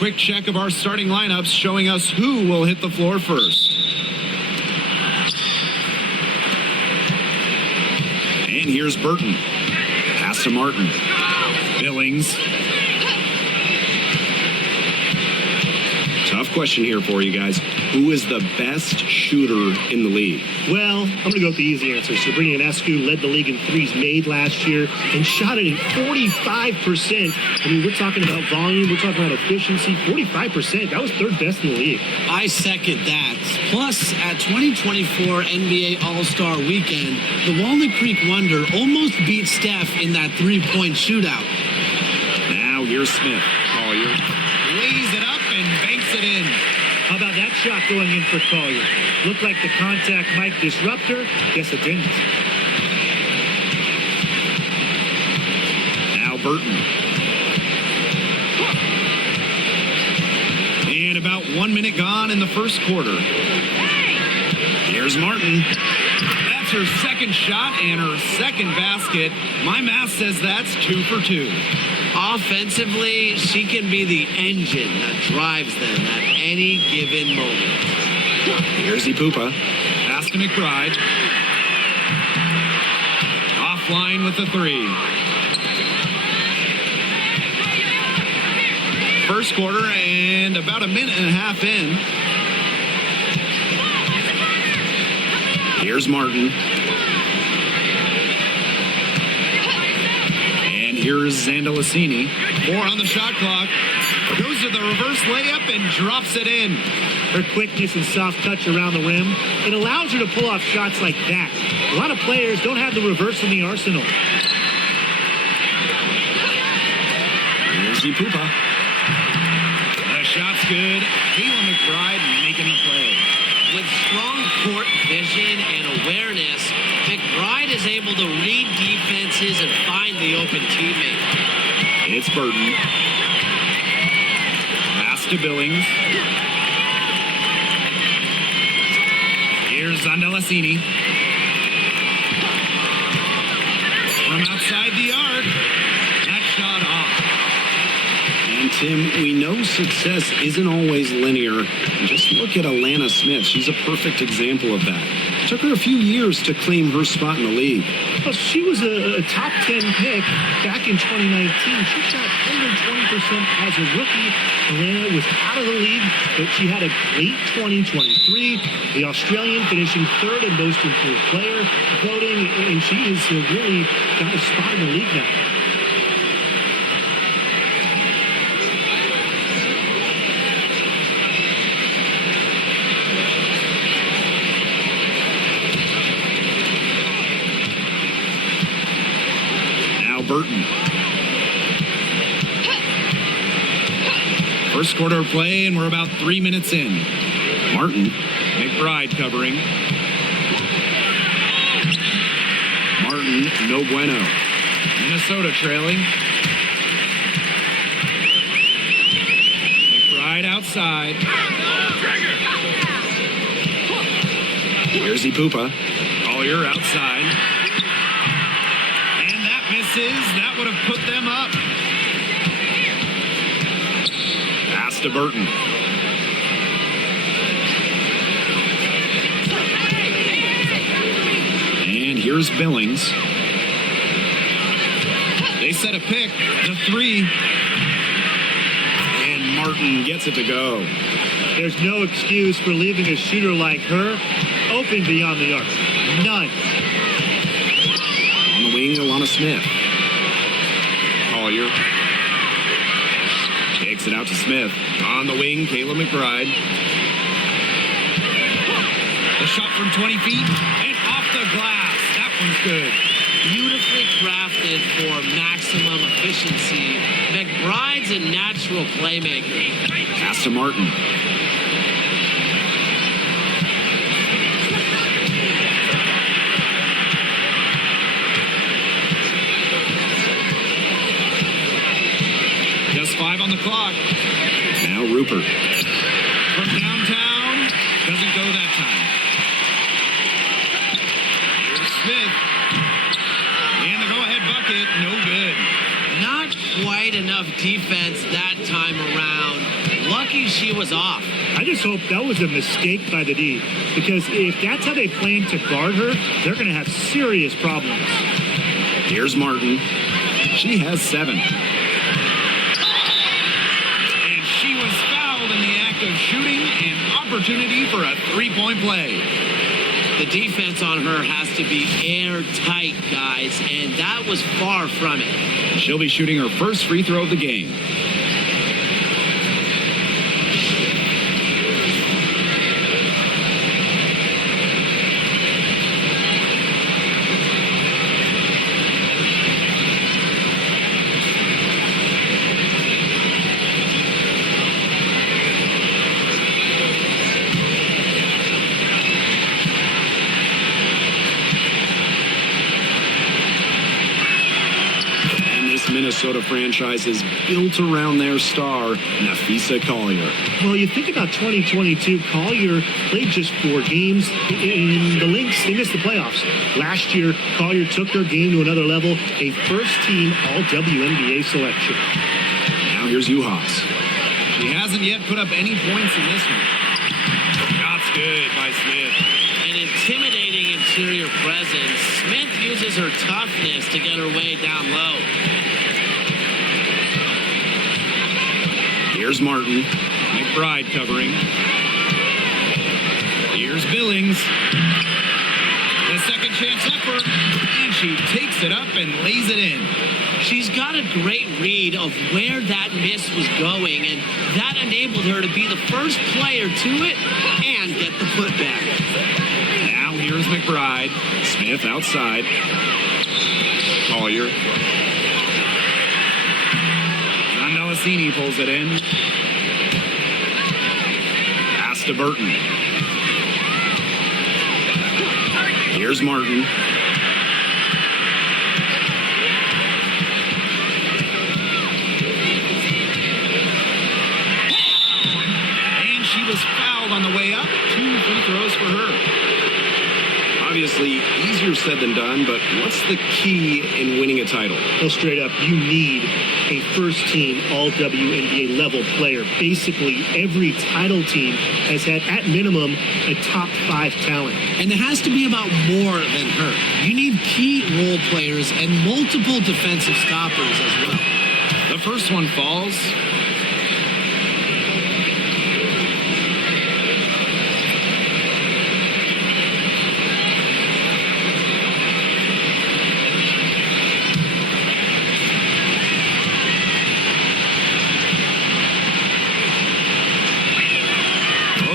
quick check of our starting lineups showing us who will hit the floor first. And here's Burton. Pass to Martin. Billings. Tough question here for you guys. Who is the best shooter in the league? Well, I'm going to go with the easy answer. Sabrina Ionescu led the league in threes made last year and shot it at 45%. I mean, we're talking about volume. We're talking about efficiency. 45%. That was third best in the league. I second that. Plus, at 2024 NBA All-Star Weekend, the Walnut Creek Wonder almost beat Steph in that three-point shootout. Now here's Smith. Collier lays it up and banks it in. How about that shot going in for Collier? Looked like the contact might disrupt her. Guess it didn't. Now Burton. And about 1 minute gone in the first quarter. Here's Martin. That's her second shot and her second basket. My math says that's 2 for 2. Offensively, she can be the engine that drives them at any given moment. Here's Ipupa. Pass to McBride. Offline with the three. First quarter and about a minute and a half in. Here's Martin. And here's Zandalicini. 4 on the shot clock. Goes to the reverse layup and drops it in. Her quickness and soft touch around the rim, it allows her to pull off shots like that. A lot of players don't have the reverse in the arsenal. Here's Ipupa. The shot's good. Kayla McBride making the play. With strong court vision and awareness, McBride is able to read defenses and find the open teammate. It's Burton. Pass to Billings. Here's Zandalicini. From outside the arc. That shot off. And Tim, we know success isn't always linear. Just look at Alana Smith. She's a perfect example of that. It took her a few years to claim her spot in the league. Well, she was a top 10 pick back in 2019. She shot 120% as a rookie. Alana was out of the league, but she had a great 2023. The Australian finishing third in most improved player voting, and she has really got a spot in the league now. Burton. First quarter of play, and we're about 3 minutes in. Martin. McBride covering. Martin, no bueno. Minnesota trailing. McBride outside. Here's Ipupa. Collier outside. That would have put them up. Pass to Burton. And here's Billings. They set a pick, the three. And Martin gets it to go. There's no excuse for leaving a shooter like her open beyond the arc. None. On the wing, Alana Smith. Collier. Takes it out to Smith. On the wing, Kayla McBride. The shot from 20 feet and off the glass. That one's good. Beautifully crafted for maximum efficiency. McBride's a natural playmaker. Pass to Martin. Just 5 on the clock. Now Rupert. From downtown. Doesn't go that time. Here's Smith. And the go-ahead bucket. No good. Not quite enough defense that time around. lucky she was off. I just hope that was a mistake by the D, because if that's how they plan to guard her, they're going to have serious problems. Here's Martin. She has 7. And she was fouled in the act of shooting, an opportunity for a 3-point play. The defense on her has to be airtight, guys, and that was far from it. She'll be shooting her first free throw of the game. Minnesota franchise is built around their star, Napheesa Collier. Well, you think about 2022, Collier played just 4 games in the Lynx. They missed the playoffs. Last year, Collier took their game to another level, a first-team All-WNBA selection. Now here's Uhas. She hasn't yet put up any points in this one. Shot's good by Smith. An intimidating interior presence. Smith uses her toughness to get her way down low. Here's Martin. McBride covering. Here's Billings. The second chance effort. And she takes it up and lays it in. She's got a great read of where that miss was going, and that enabled her to be the first player to it and get the putback. Now here's McBride. Smith outside. Collier. Zandelasini pulls it in. Pass to Burton. Here's Martin. And she was fouled on the way up. 2 free throws for her. Obviously, easier said than done, but what's the key in winning a title? Well, straight up, you need a first-team All-WNBA level player. Basically, every title team has had, at minimum, a top 5 talent. And it has to be about more than her. You need key role players and multiple defensive stoppers as well. The first one falls.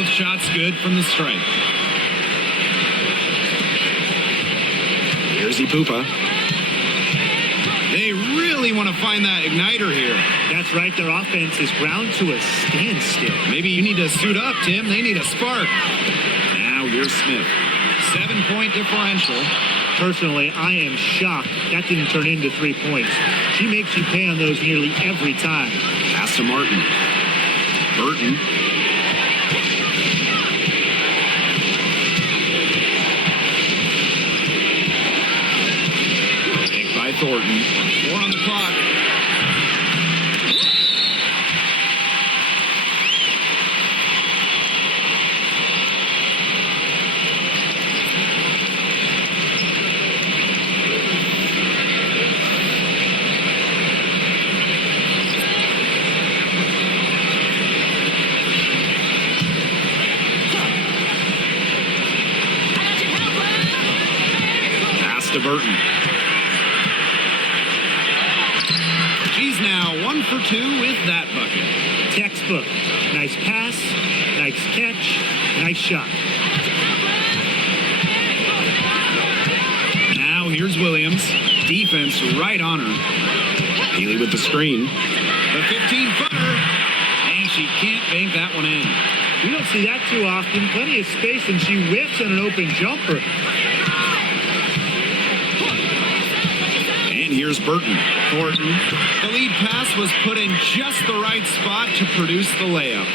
Shots good from the stripe. Here's Ipupa. They really want to find that igniter here. That's right. Their offense is ground to a standstill. Maybe you need to suit up, Tim. They need a spark. Now here's Smith. 7-point differential. Personally, I am shocked that didn't turn into 3 points. She makes you pay on those nearly every time. Pass to Martin. Burton. Thornton. 4 on the clock. Pass to Burton. She's now 1 for 2 with that bucket. Textbook. Nice pass, nice catch, nice shot. Now here's Williams. Defense right on her. Healy with the screen. The 15-footer. And she can't bank that one in. We don't see that too often. Plenty of space, and she whiffs on an open jumper. And here's Burton. Thornton. The lead pass was put in just the right spot to produce the layup.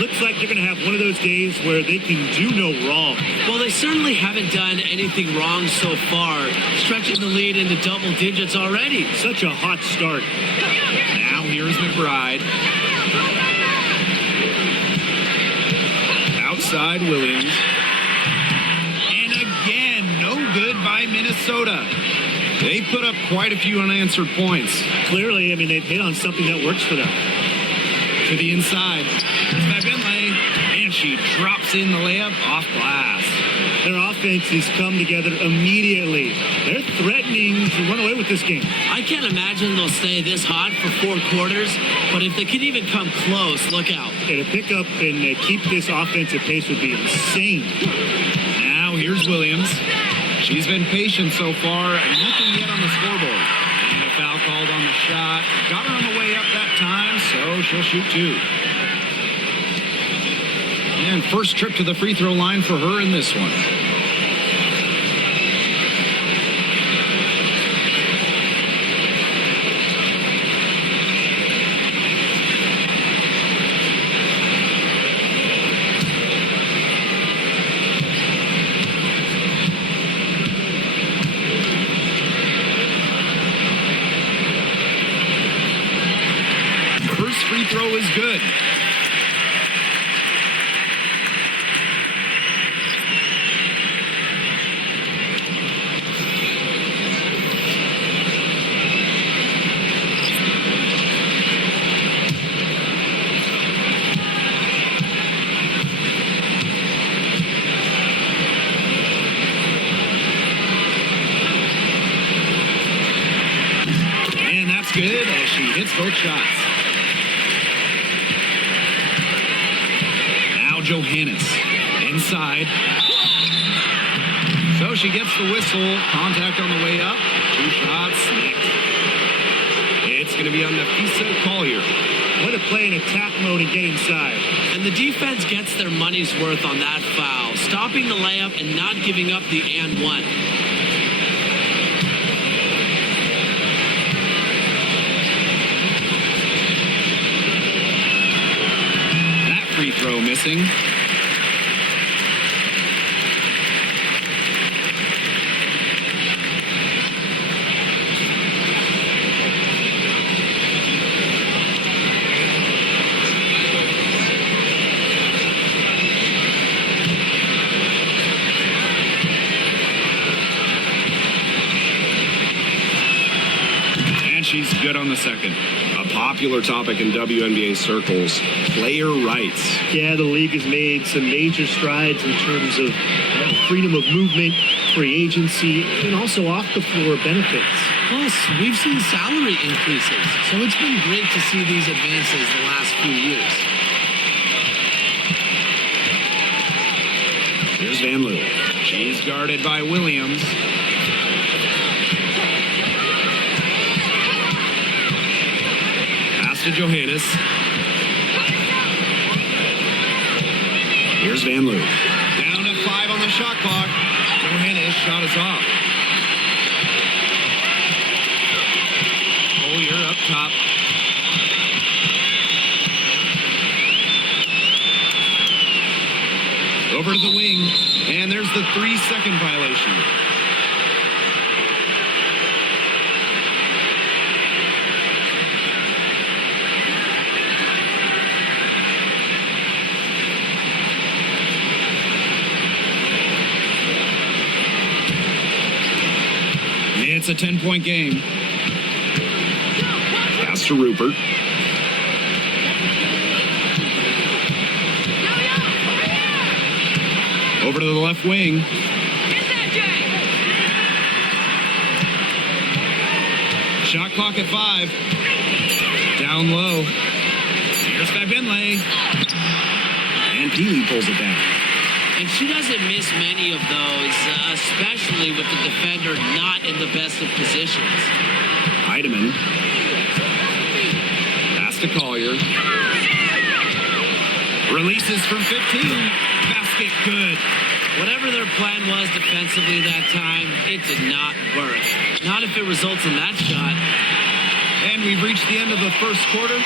Looks like they're going to have one of those days where they can do no wrong. Well, they certainly haven't done anything wrong so far, stretching the lead into double digits already. Such a hot start. Now here's McBride. side, Williams. And again, no good by Minnesota. They put up quite a few unanswered points. Clearly, I mean, they've hit on something that works for them. To the inside. It's by Bentley. And she drops in the layup off glass. Their offense has come together immediately. They're threatening to run away with this game. I can't imagine they'll stay this hot for 4 quarters, but if they can even come close, look out. Yeah, to pick up and keep this offensive pace would be insane. Now here's Williams. She's been patient so far. Nothing yet on the scoreboard. And a foul called on the shot. Got her on the way up that time, so she'll shoot 2. And first trip to the free throw line for her in this one. First free throw is good. And that's good as she hits both shots. Johannes inside. So she gets the whistle. Contact on the way up. 2 shots. It's going to be on Nafisa Collier. Way to play in attack mode and get inside. And the defense gets their money's worth on that foul, stopping the layup and not giving up the and one. Free throw missing. And she's good on the second. A popular topic in WNBA circles, player rights. Yeah, the league has made some major strides in terms of freedom of movement, free agency, and also off-the-floor benefits. Plus, we've seen salary increases, so it's been great to see these advances the last few years. Here's Van Loo. She's guarded by Williams. To Johannes. Here's Van Loo. Down to 5 on the shot clock. Johannes shot is off. Collier up top. Over to the wing. And there's the 3-second violation. It's a 10-point game. Pass to Rupert. Over to the left wing. Shot clock at 5. Down low. Here's by Bentley. And Peely pulls it down. And she doesn't miss many of those, especially with the defender not in the best of positions. Heidemann. Pass to Collier. Releases from 15. Basket good. Whatever their plan was defensively that time, it did not work. Not if it results in that shot. And we've reached the end of the first quarter,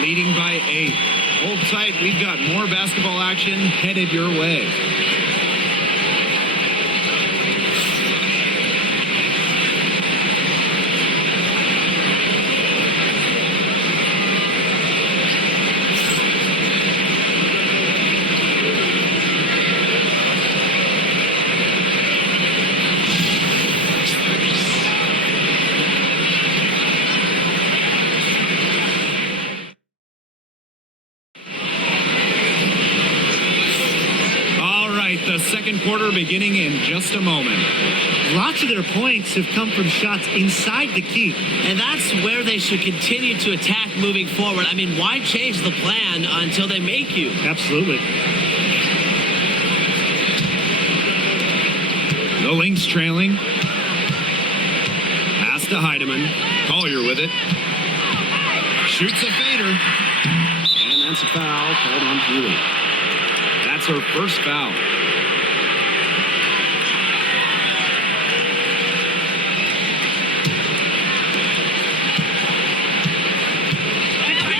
leading by 8. Hold tight, we've got more basketball action headed your way. the second quarter beginning in just a moment. Lots of their points have come from shots inside the key. And that's where they should continue to attack moving forward. I mean, why change the plan until they make you? Absolutely. The Lynx trailing. Pass to Heidemann. Collier with it. Shoots a fader. And that's a foul called on Healy. That's her first foul.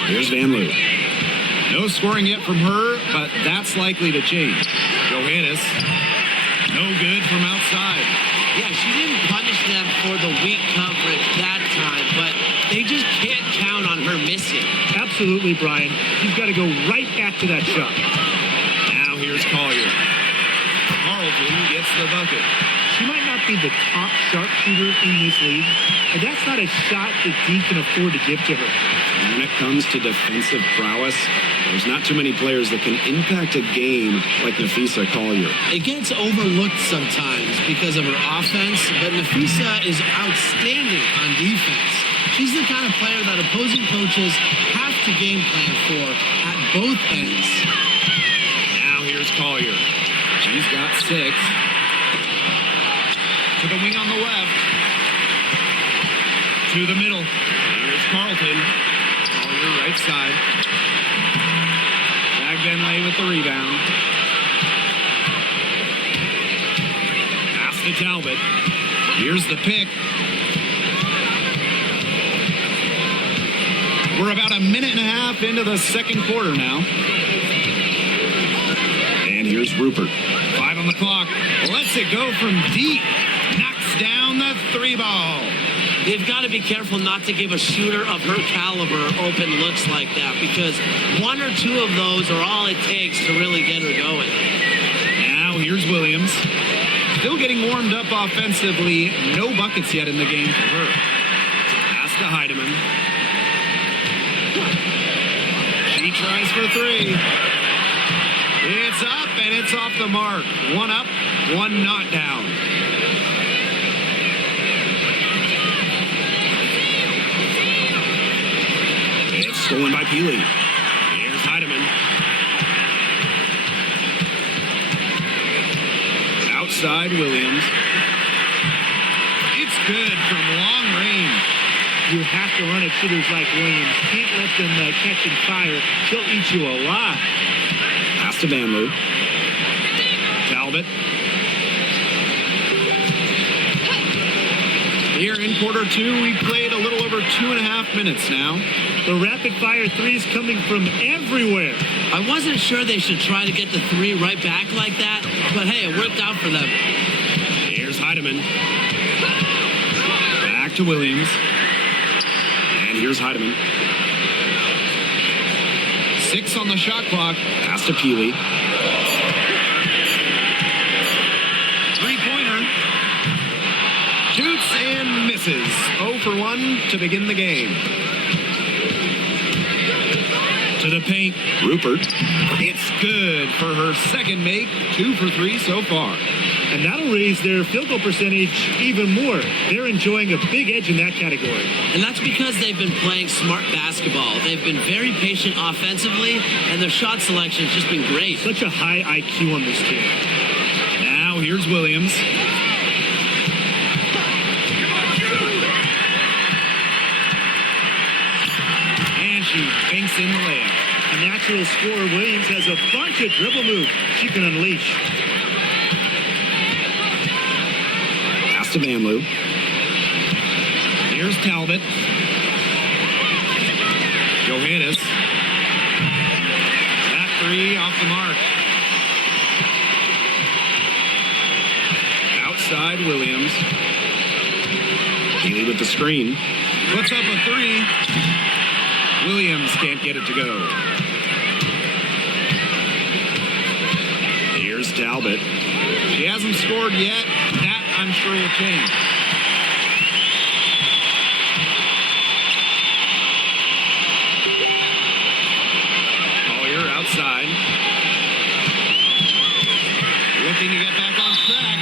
Here's Van Loo. No scoring yet from her, but that's likely to change. Johannes. No good from outside. Yeah, she didn't punish them for the weak coverage that time, but they just can't count on her missing. Absolutely, Brian. She's got to go right back to that shot. Now here's Collier. Carlton gets the bucket. She might not be the top sharpshooter in this league, and that's not a shot that Dean can afford to give to her. And when it comes to defensive prowess, there's not too many players that can impact a game like Nafisa Collier. It gets overlooked sometimes because of her offense, but Nafisa is outstanding on defense. She's the kind of player that opposing coaches have to game plan for at both ends. Now here's Collier. She's got 6. To the wing on the left. To the middle. Here's Carlton. Collier right side. Benlay with the rebound. Pass to Talbot. Here's the pick. We're about a minute and a half into the second quarter now. And here's Rupert. 5 on the clock. Lets it go from deep. Knocks down the 3 ball. They've got to be careful not to give a shooter of her caliber open looks like that, because 1 or 2 of those are all it takes to really get her going. Now here's Williams. Still getting warmed up offensively. No buckets yet in the game for her. Pass to Heidemann. She tries for 3. It's up and it's off the mark. 1 up, 1 not down. Stolen by Peely. Here's Heidemann. Outside Williams. It's good from long range. You have to run at shooters like Williams. Can't let them catch and fire. She'll eat you alive. Pass to Van Loo. Talbot. Here in quarter 2, we played a little over 2.5 minutes now. The rapid-fire threes coming from everywhere. I wasn't sure they should try to get the 3 right back like that, but hey, it worked out for them. Here's Heidemann. Back to Williams. And here's Heidemann. 6 on the shot clock. Pass to Peely. 3-pointer. Shoots and misses. 0 for 1 to begin the game. To the paint, Rupert. It's good for her second make. 2 for 3 so far. And that'll raise their field goal percentage even more. They're enjoying a big edge in that category. And that's because they've been playing smart basketball. They've been very patient offensively, and their shot selection has just been great. Such a high IQ on this team. Now here's Williams. And she banks in the layup. A natural scorer, Williams has a bunch of dribble moves she can unleash. Pass to Van Loo. Here's Talbot. Johannes. That 3 off the mark. Outside Williams. Healy with the screen. Puts up a 3. Williams can't get it to go. Here's Talbot. She hasn't scored yet. That, I'm sure, will change. Collier outside. Looking looking to get back on track.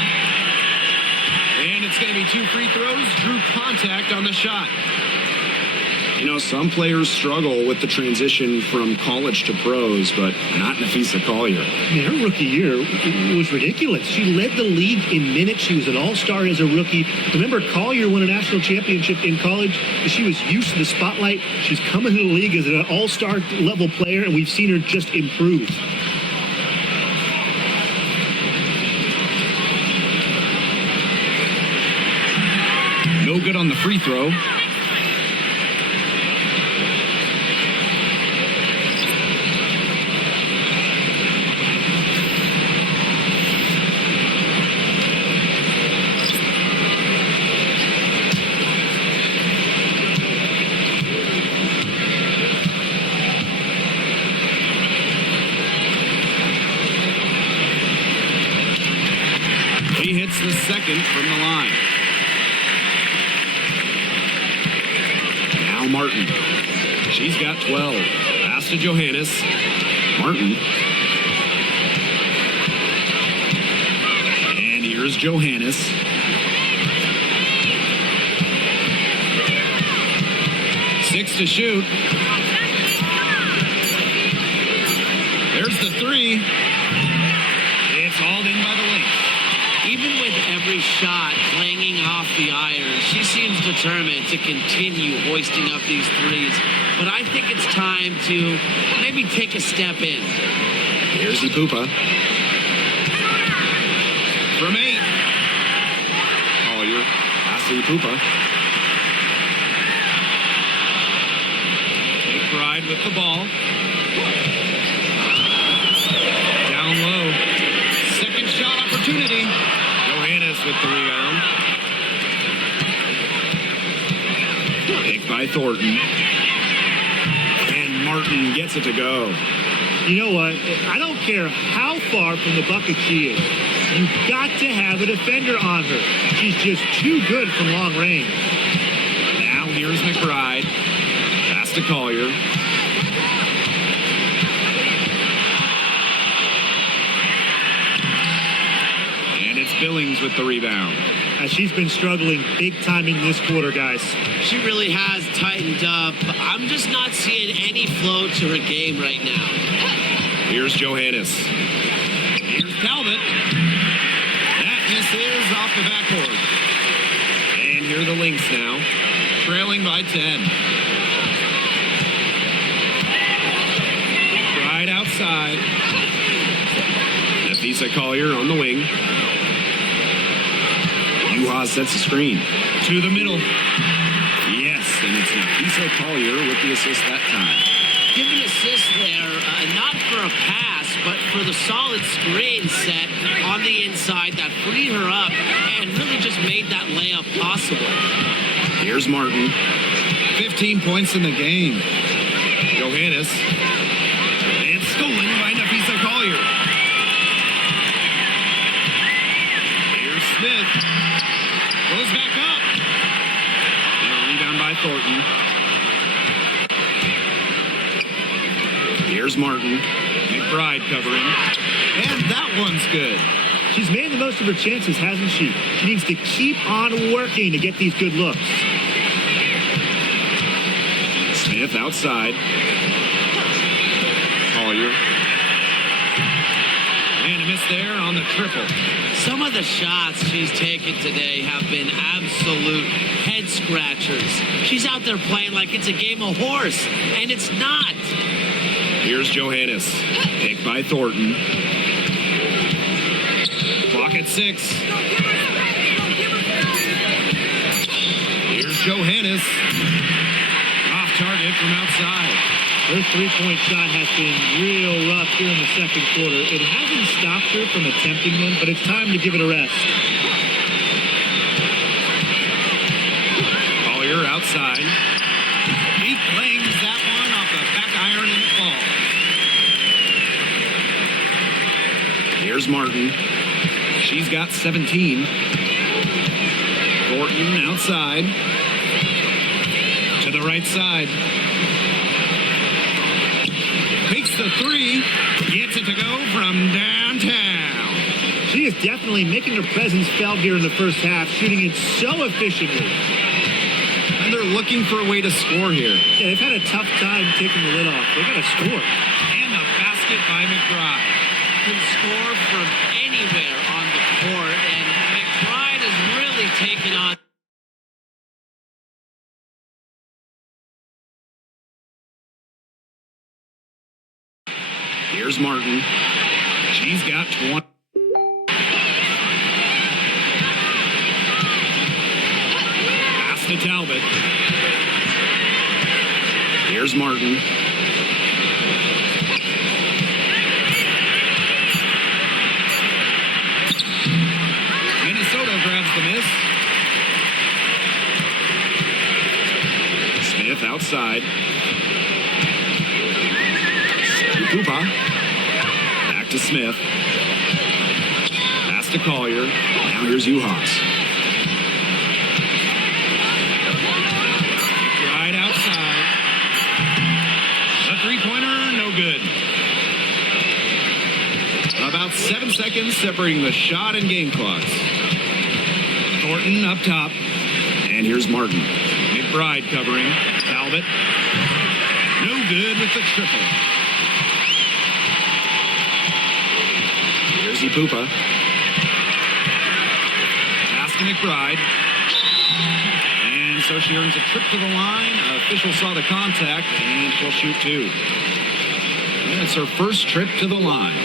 And it's going to be 2 free throws. Drew contact on the shot. You know, some players struggle with the transition from college to pros, but not Nafisa Collier. Man, her rookie year was ridiculous. She led the league in minutes. She was an all-star as a rookie. Remember, Collier won a national championship in college. She was used to the spotlight. She's coming to the league as an all-star level player, and we've seen her just improve. No good on the free throw. He hits the second from the line. Now Martin. She's got 12. Pass to Johannes. Martin. And here's Johannes. Six to shoot. There's the three. It's hauled in by the Lynx. Even with every shot clanging off the iron, she seems determined to continue hoisting up these threes. But I think it's time to maybe take a step in. Here's Ipupa. From 8. Collier. Pass to Ipupa. McBride with the ball. Down low. Second shot opportunity. Johannes with the rebound. Picked by Thornton. And Martin gets it to go. You know what? I don't care how far from the bucket she is. You've got to have a defender on her. She's just too good from long range. Now here's McBride. Pass to Collier. And it's Billings with the rebound. She's been struggling big time in this quarter, guys. She really has tightened up. I'm just not seeing any flow to her game right now. Here's Johannes. Here's Talbot. That misses off the backboard. And here are the Lynx now, trailing by 10. Right outside. Nafisa Collier on the wing. Juha sets the screen. To the middle. Yes, and it's Nafisa Collier with the assist that time. Give an assist there, not for a pass, but for the solid screen set on the inside that freed her up and really just made that layup possible. Here's Martin. 15 points in the game. Johannes. And stolen by Nafisa Collier. Here's Smith. Goes back up. And a rebound by Thornton. Here's Martin. McBride covering. And that one's good. She's made the most of her chances, hasn't she? She needs to keep on working to get these good looks. Smith outside. Collier. And a miss there on the triple. Some of the shots she's taken today have been absolute head scratchers. She's out there playing like it's a game of horse, and it's not. Here's Johannes. Picked by Thornton. Clock at 6. Here's Johannes. Off target from outside. Her three-point shot has been real rough here in the second quarter. It hasn't stopped her from attempting them, but it's time to give it a rest. Collier outside. He flings that one off the back iron and it falls. Here's Martin. She's got 17. Thornton outside. To the right side. Takes the three. Gets it to go from downtown. She she is definitely making her presence felt here in the first half, shooting it so efficiently. And they're looking for a way to score here. Yeah, they've had a tough time taking the lid off. They got to score. And the basket by McBride. Can score from anywhere on the court, and McBride has really taken on. Here's Martin. She's got 20. Pass to Talbot. Here's Martin. Minnesota grabs the miss. Smith outside. Pupa. Back to Smith. Pass to Collier. Now here's Uhas. Right outside. A three-pointer, no good. About 7 seconds separating the shot and game clocks. Thornton up top. And here's Martin. McBride covering. Talbot. No good with the triple. Here's Pupa. Pass to McBride. And so she earns a trip to the line. Official saw the contact, and she'll shoot two. And it's her first trip to the line.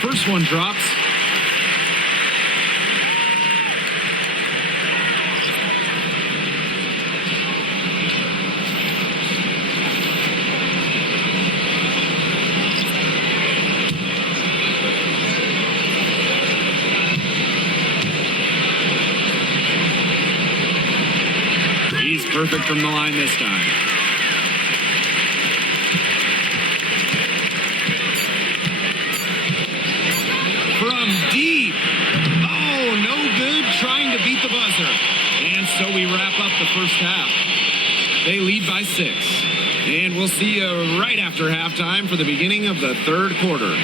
First one drops. He's perfect from the line this time. From deep. Oh, no good, trying to beat the buzzer. And so we wrap up the first half. They lead by 6. And we'll see you right after halftime for the beginning of the third quarter.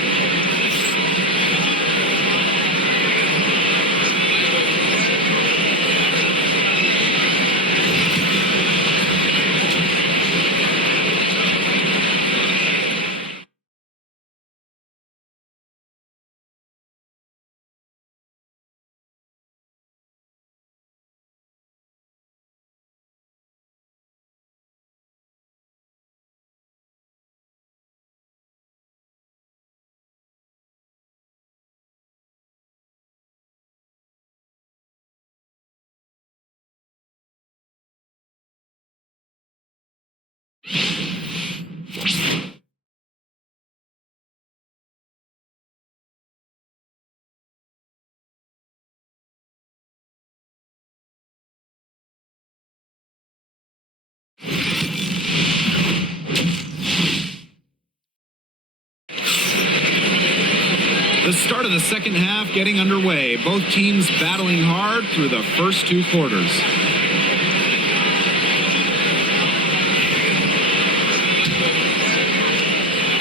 The start of the second half getting underway. Both teams battling hard through the first 2 quarters.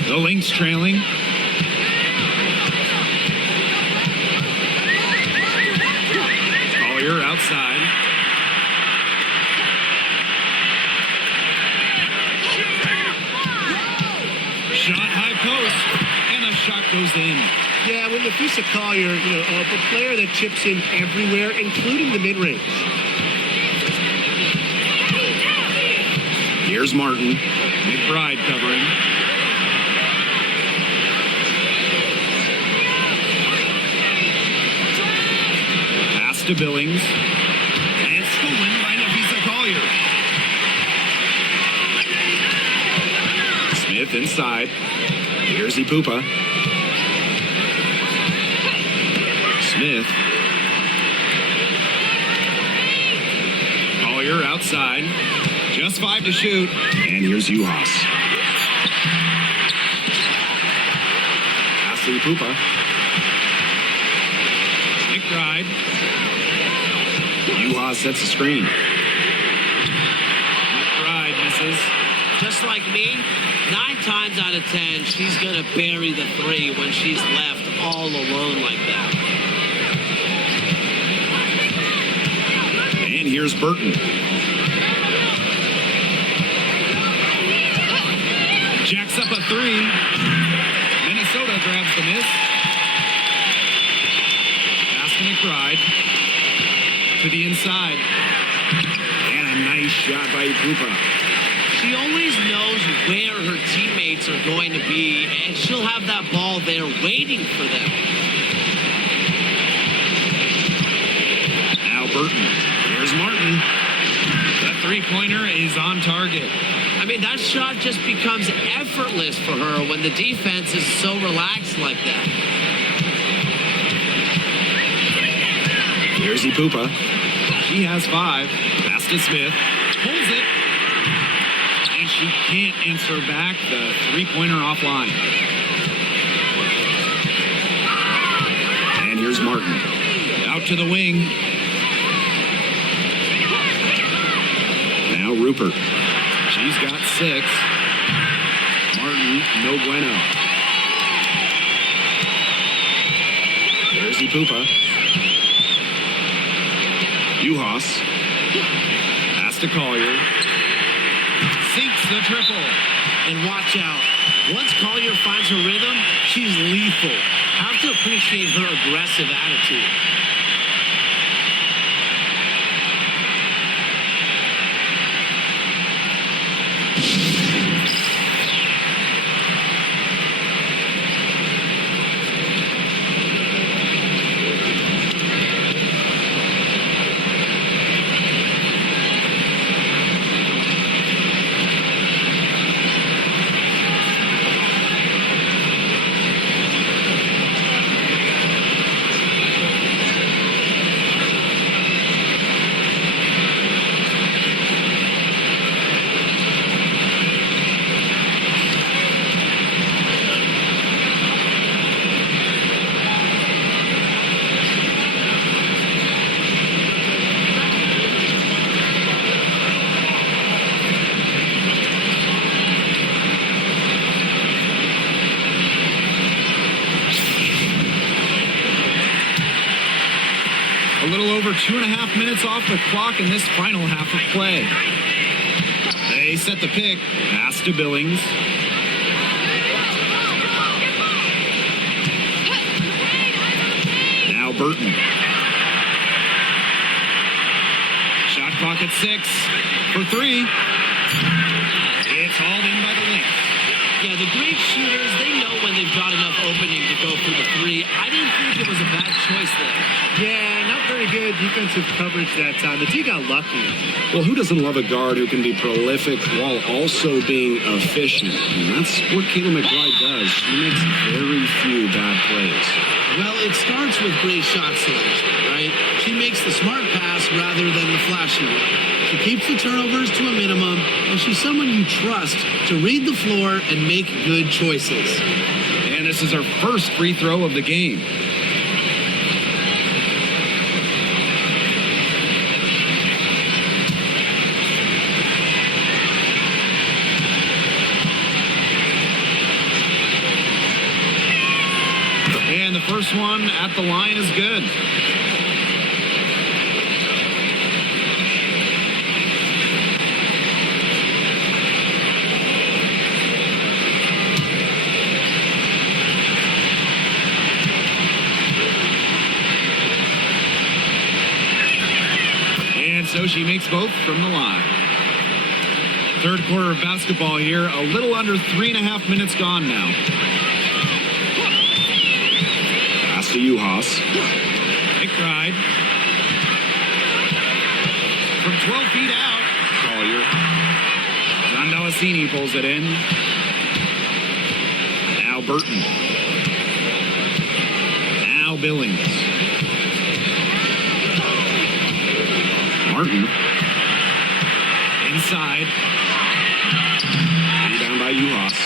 The Lynx trailing. Collier outside. Shot high post, and the shot goes in. Yeah, when Nafisa Collier, a player that chips in everywhere, including the mid-range. Here's Martin. McBride covering. Pass to Billings. And stolen by Nafisa Collier. Smith inside. Here's Pupa. Smith. Collier outside. Just 5 to shoot. And here's Uhas. to Pupa. McBride. Juha sets the screen. McBride misses. Just like me, 9 times out of 10, she's going to bury the 3 when she's left all alone like that. And here's Burton. Jacks up a 3. Minnesota grabs the miss. Pass to McBride. To the inside. And a nice shot by Pupa. She always knows where her teammates are going to be, and she'll have that ball there waiting for them. Now Burton. Here's Martin. The three-pointer is on target. I mean, that shot just becomes effortless for her when the defense is so relaxed like that. Here's Pupa. She has 5. Pass to Smith. Pulls it. And she can't answer back the three-pointer offline. And here's Martin. Out to the wing. Now Rupert. She's got 6. Martin, no bueno. There's Pupa. Juhas. Pass to Collier. Sinks the triple. And watch out. Once Collier finds her rhythm, she's lethal. Have to appreciate her aggressive attitude. A little over 2.5 minutes off the clock in this final half of play. They set the pick. Pass to Billings. Now Burton. Shot clock at 6 for 3. It's hauled in by the Lynx. Yeah, the great shooters, they know when they've got enough opening to go for the 3. I didn't think it was a bad choice there. Yeah, not very good defensive coverage that time. The team got lucky. Well, who doesn't love a guard who can be prolific while also being efficient? And that's what Kayla McBride does. She makes very few bad plays. Well, it starts with great shot selection, right? She makes the smart pass rather than the flashy one. She keeps the turnovers to a minimum, and she's someone you trust to read the floor and make good choices. And this is her first free throw of the game. And the first one at the line is good. And so she makes both from the line. Third quarter of basketball here. A little under 3.5 minutes gone now. Pass to Juhas. McBride. From 12 feet out. Collier. Zandalacini pulls it in. Now Burton. Now Billings. Martin. Inside. Rebound by Juhas.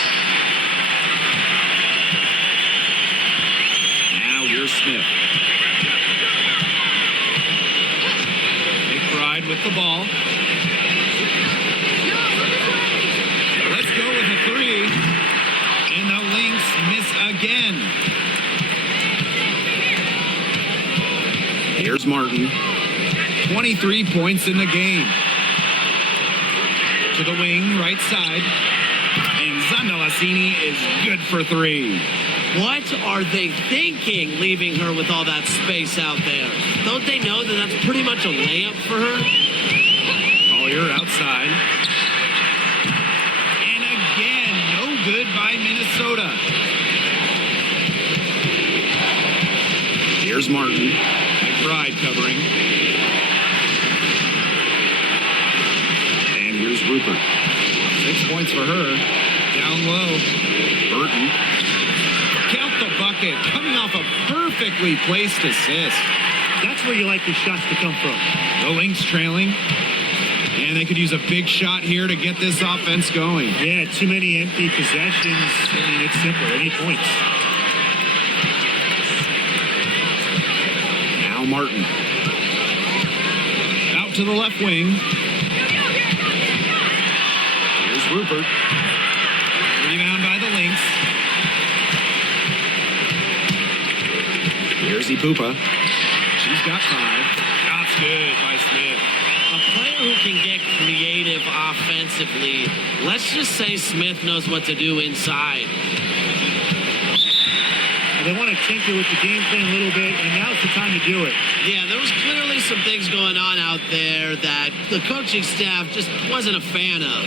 again. Here's Martin. 23 points in the game. To the wing, right side. And Zandalasini is good for 3. What are they thinking, leaving her with all that space out there? Don't they know that that's pretty much a layup for her? Collier outside. And again, no good by Minnesota. Here's Martin. McBride covering. And here's Rupert. 6 points for her. Down low. Burton. Count the bucket. Coming off a perfectly placed assist. That's where you like the shots to come from. The Lynx trailing. And they could use a big shot here to get this offense going. Yeah, too many empty possessions. I mean, it's simple. Any points. Now Martin. Out to the left wing. Here's Rupert. Rebound by the Lynx. Here's Ipupa. She's got 5. Shots good by Smith. A player who can get creative offensively. Let's just say Smith knows what to do inside. And they want to tinker with the game plan a little bit, and now's the time to do it. Yeah, there was clearly some things going on out there that the coaching staff just wasn't a fan of.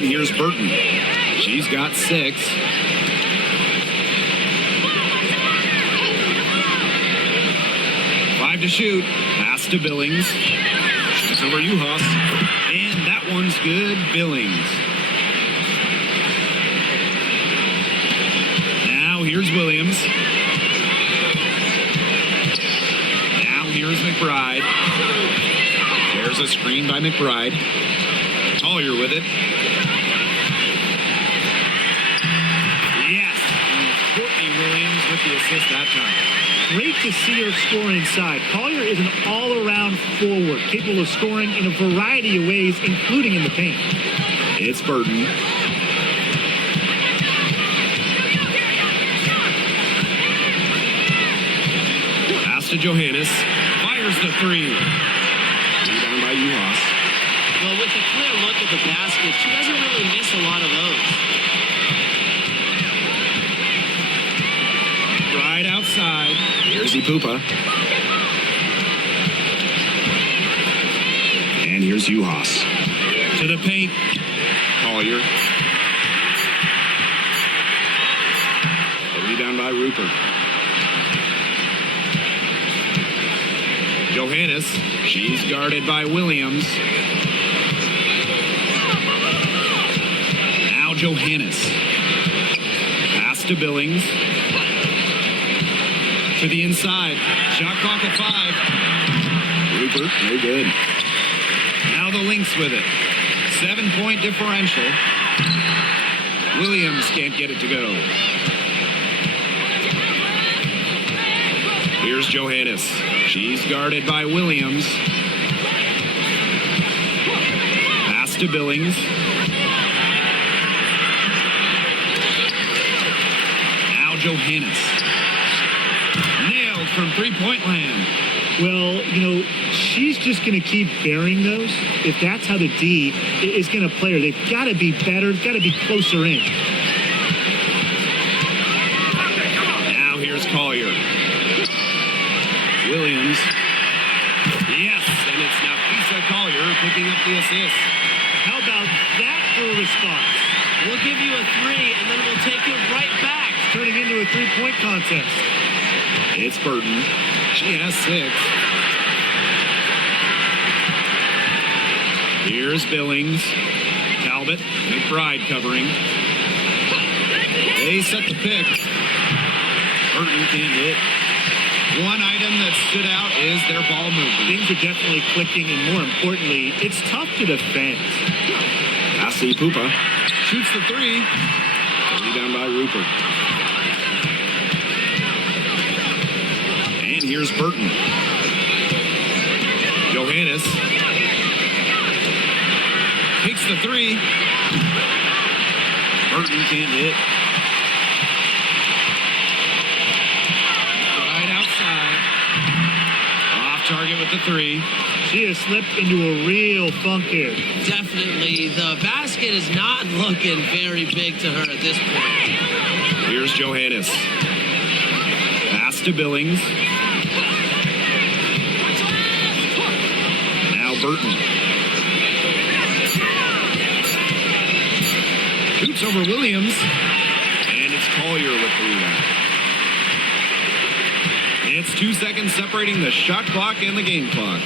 Here's Burton. She's got 6. Five to shoot. Pass to Billings. It's over Uhas. And that one's good. Billings. Now here's Williams. Now here's McBride. There's a screen by McBride. Collier with it. Williams with the assist that time. Great to see her score inside. Collier is an all-around forward, capable of scoring in a variety of ways, including in the paint. It's Burton. Pass to Johannes. Fires the 3. Rebound by Uhas. Well, with a clear look at the basket, she doesn't really miss a lot of those. Right outside. Here's Ipupa. And here's Uhas. To the paint. Collier. A rebound by Rupert. Johannes. She's guarded by Williams. Now Johannes. Pass to Billings. To the inside. Shot clock at 5. Rupert, no good. Now the Lynx with it. 7-point differential. Williams can't get it to go. Here's Johannes. She's guarded by Williams. Pass to Billings. Now Johannes. Nailed from three-point land. Well, you know, she's just going to keep bearing those. If that's how the D is going to play her, they've got to be better, got to be closer in. Now here's Collier. Williams. Yes, and it's Nafisa Collier picking up the assist. How about that for a response? We'll give you a 3, and then we'll take it right back. Turning into a three-point contest. It's Burton. She has 6. Here's Billings. Talbot. McBride covering. They set the pick. Burton can't hit. One item that stood out is their ball movement. Things are definitely clicking, and more importantly, it's tough to defend. Ashley Pupa shoots the three. Rebound by Rupert. And here's Burton. Johannes takes the three. Burton can't hit. Right outside. Off target with the three. She has slipped into a real funk here. Definitely. The basket is not looking very big to her at this point. Here's Johannes. Pass to Billings. Now Burton. Shoots over Williams. And it's Collier with the rebound. It's 2 seconds separating the shot clock and the game clock.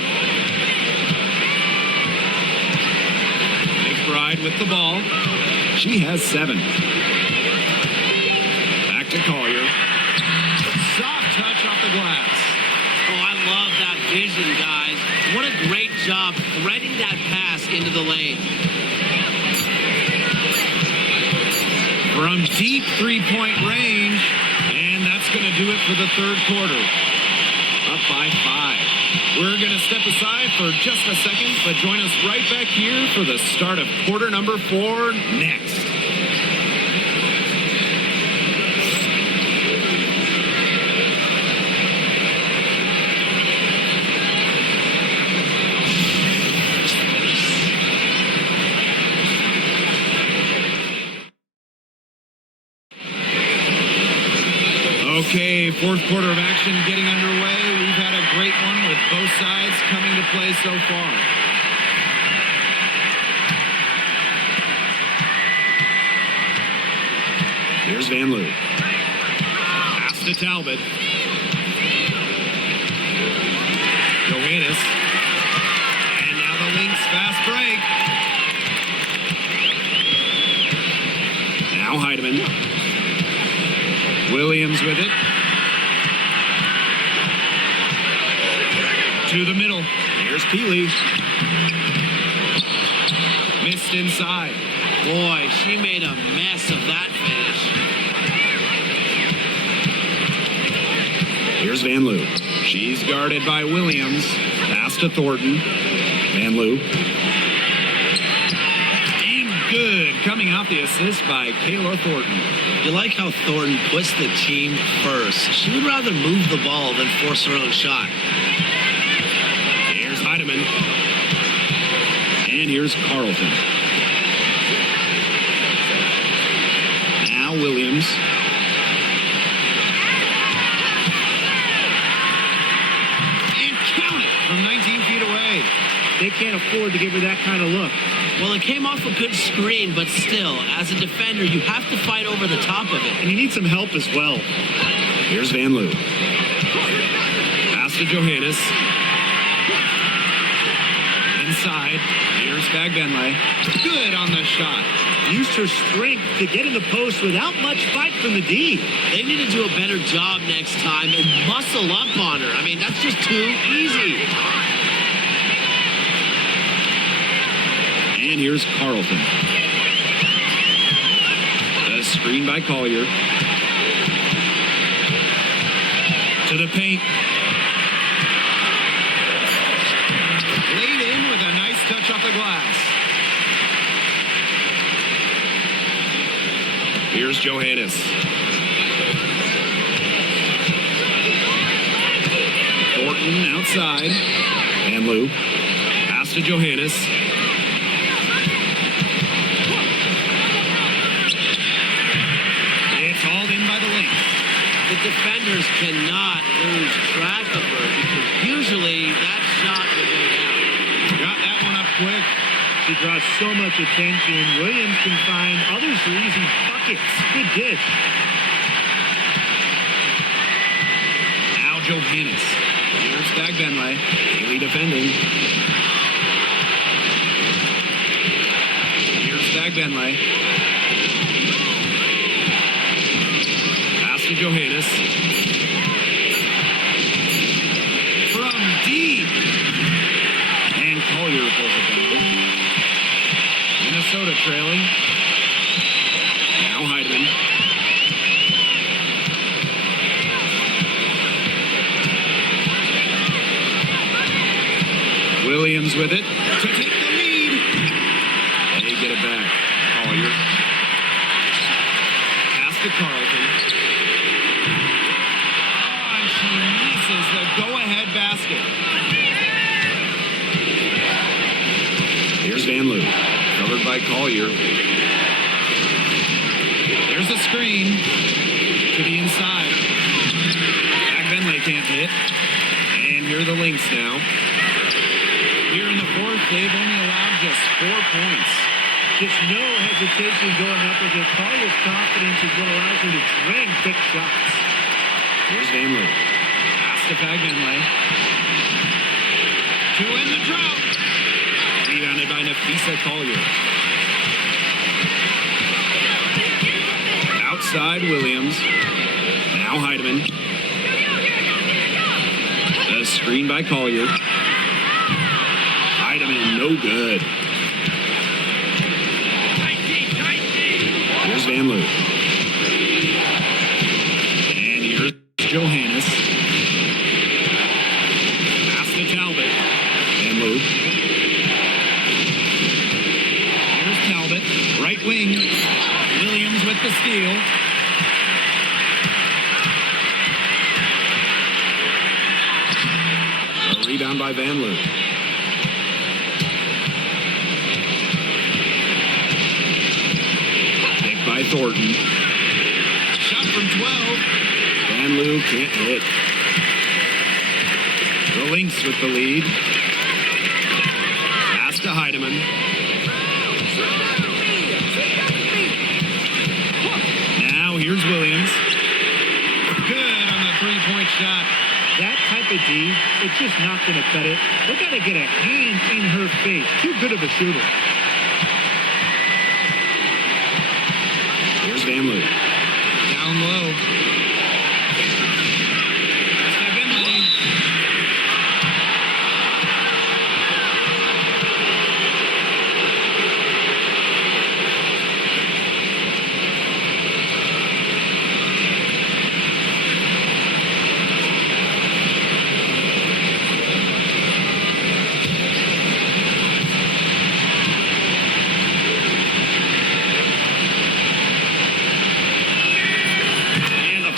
McBride with the ball. She has 7. Back to Collier. Soft touch off the glass. Oh, I love that vision, guys. What a great job threading that pass into the lane. From deep three-point range, and that's going to do it for the third quarter. Up by 5. We're going to step aside for just a second, but join us right back here for the start of quarter number 4 next. Okay, fourth quarter of action getting underway. We've had a great one with both sides coming to play so far. Here's Van Loo. Pass to Talbot. Johannes. And now the Lynx fast break. Now Heidemann. Williams with it. To the middle. Here's Peely. Missed inside. Boy, she made a mess of that finish. Here's Van Loo. She's guarded by Williams. Pass to Thornton. Van Loo. And good. Coming off the assist by Kayla Thornton. You like how Thornton puts the team first. She would rather move the ball than force her own shot. Here's Heidemann. And here's Carlton. Now Williams. And count it from 19 feet away. They can't afford to give her that kind of look. Well, it came off a good screen, but still, as a defender, you have to fight over the top of it. And you need some help as well. Here's Van Loo. Pass to Johannes. Inside. Here's Bagbenley. Good on the shot. Used her strength to get in the post without much fight from the D. They need to do a better job next time and muscle up on her. I mean, that's just too easy. And here's Carlton. The screen by Collier. To the paint. Laid in with a nice touch off the glass. Here's Johannes. Thornton outside. Van Loo. Pass to Johannes. The defenders cannot lose track of her because usually that shot will go down. Got that one up quick. She draws so much attention. Williams can find others for easy buckets. Good dish. Now Johannes. Here's Bagbenley. Haley defending. Agbenle. Pass to Johannes. From deep. And Collier pulls it down. Minnesota trailing. Now Heidemann. Williams with it to take the lead. They get it back. Collier. Pass to Carlton. Oh, and she misses the go-ahead basket. Here's Van Loo. Covered by Collier. There's a screen to the inside. Agbenle can't hit. And here are the Lynx now. Here in the fourth, they've only allowed just 4 points. Just no hesitation going up with it. Collier's confidence is what allows her to drain quick shots. Here's Van Loo. Pass to Agbenle. To end the drought. Rebounded by Nafisa Collier. Outside Williams. Now Heidemann. The screen by Collier. Heidemann, no good. Here's Van Loo. And here's Johannes. Pass to Talbot. Van Loo. Here's Talbot. Right wing. Williams with the steal. A rebound by Van Loo. Picked by Thornton. Shot from 12. Van Loo can't hit. The Lynx with the lead. Pass to Heidemann. Now here's Williams. Good on the three-point shot. That type of D, it's just not going to cut it. They got to get a hand in her face. Too good of a shooter. Here's Van Loo. Down low. Agbenle.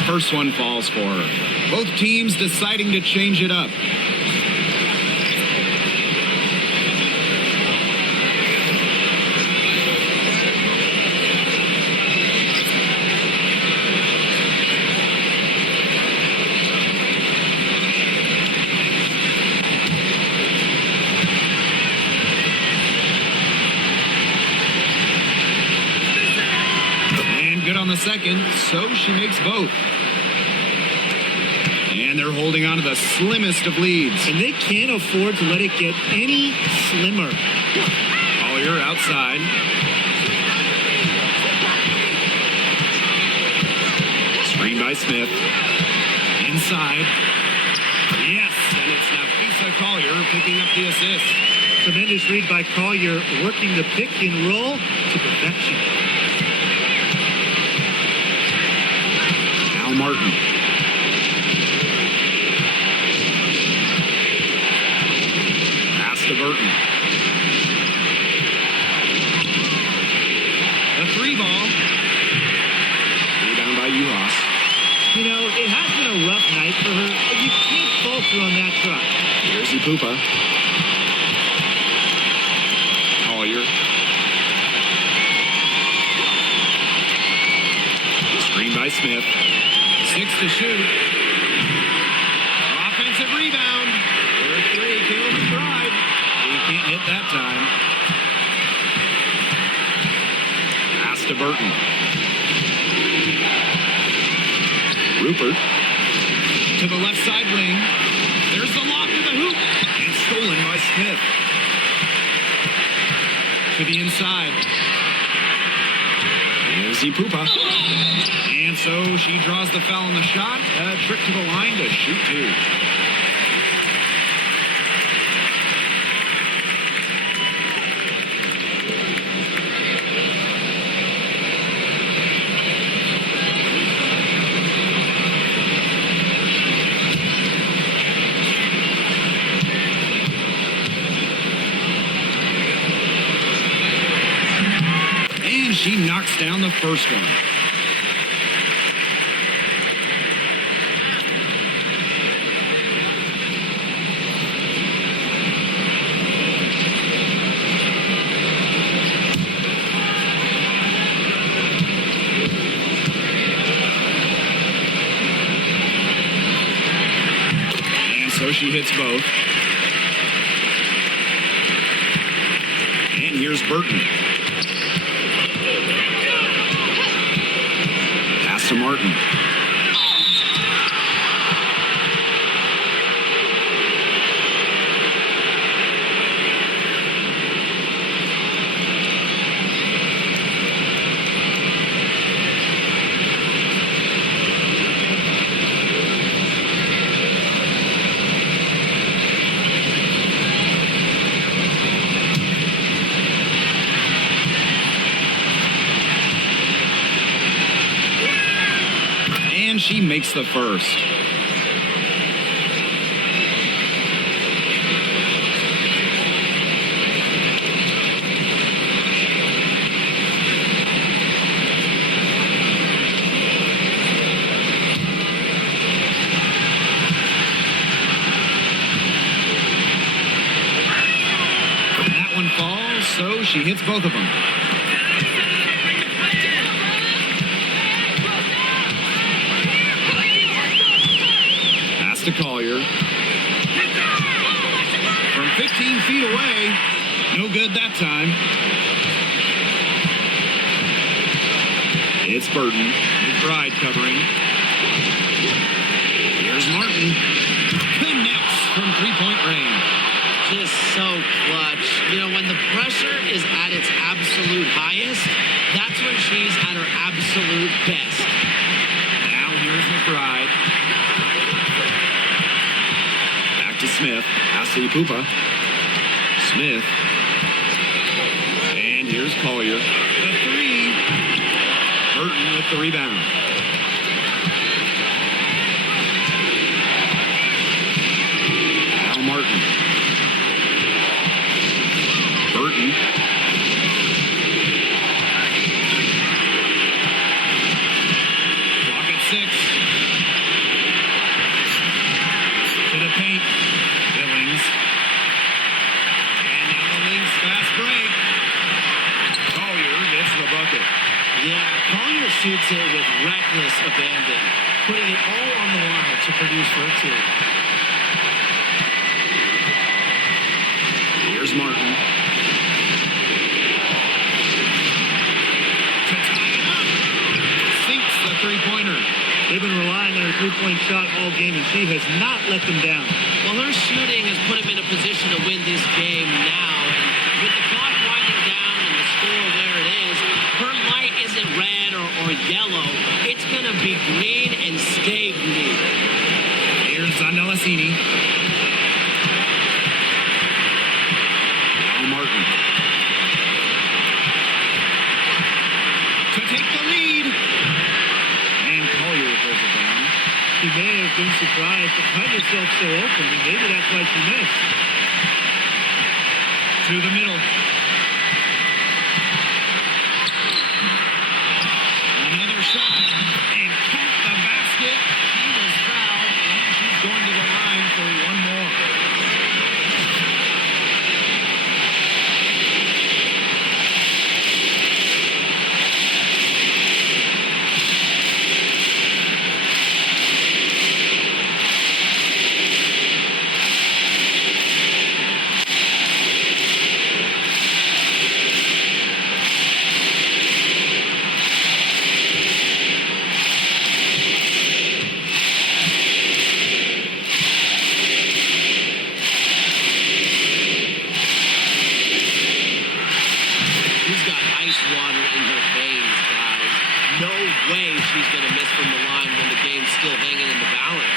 First one falls for her. Both teams deciding to change it up. And good on the second, so she makes both. And they're holding on to the slimmest of leads. And they can't afford to let it get any slimmer. Collier outside. Screen by Smith. Inside. Yes, and it's Nafisa Collier picking up the assist. Tremendous read by Collier, working the pick and roll to perfection. Now Martin. To Burton. The three ball. Rebound by Uhas. You know, it has been a rough night for her, but you can't falter on that try. Here's Ipupa. Collier. Screen by Smith. 6 to shoot. Offensive rebound. For 3, kills the drive. He can't hit that time. Pass to Burton. Rupert. To the left side wing. There's the lob to the hoop. And stolen by Smith. To the inside. Casey Pupa. And so she draws the foul on the shot. A trip to the line to shoot two. And she knocks down the first one. So she hits both. And here's Burton. Pass to Martin. And she makes the first. That one falls, so she hits both of them. To Collier. From 15 feet away. No good that time. It's Burton. McBride covering. Here's Martin. Connects from three-point range. Just so clutch. You know, when the pressure is at its absolute highest, that's when she's at her absolute best. Now here's McBride. Smith, pass to Pupa. Smith. And here's Collier. The three. Burton with the rebound. Now Martin. Burton. Clock at 6. To the paint. Billings. And now the Lynx fast break. Collier gets the bucket. Yeah, Collier shoots it with reckless abandon, putting it all on the line to produce for her team. Here's Martin. To tie it up. Sinks the three-pointer. They've been relying on her three-point shot all game, and she has not let them down. Well, her shooting has put him in a position to win this game now. And with the clock winding down and the score where it is, her light isn't red or yellow. It's going to be green and stay green. Here's Zandelasini. Now Martin. To take the lead. And Collier pulls it down. She may have been surprised to find herself so open, and maybe that's why she missed. To the middle. Another shot. And count the basket. She was fouled, and she's going to the line for one more. way she's going to miss from the line when the game's still hanging in the balance.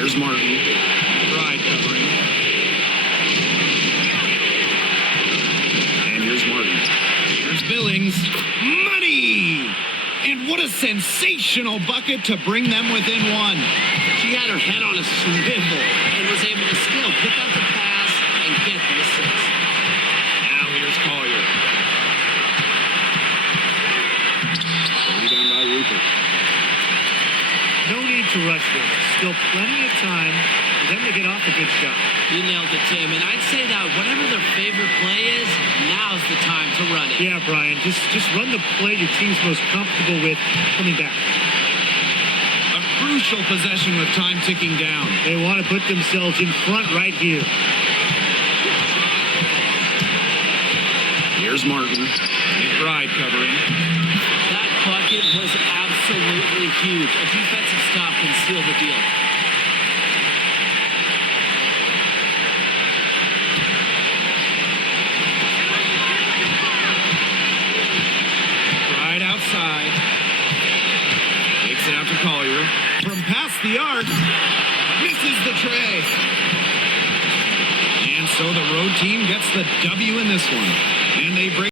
Here's Martin. Pride covering. And here's Martin. Here's Billings. Money! And what a sensational bucket to bring them within one. She had her head on a swivel and was able to still pick up the pass and get the assist. Now here's Collier. Rebound by Rupert. No need to rush this. Still plenty of time for them to get off a good shot. You nailed it, Tim. And I'd say that whatever their favorite play is, now's the time to run it. Yeah, Brian, just run the play your team's most comfortable with coming back. A crucial possession with time ticking down. They want to put themselves in front right here. Here's Martin. McBride covering. That bucket was absolutely huge. A defensive stop can seal the deal. Right outside. Takes it out to Collier. From past the arc. Misses the tray. And so the road team gets the W in this one. And they break.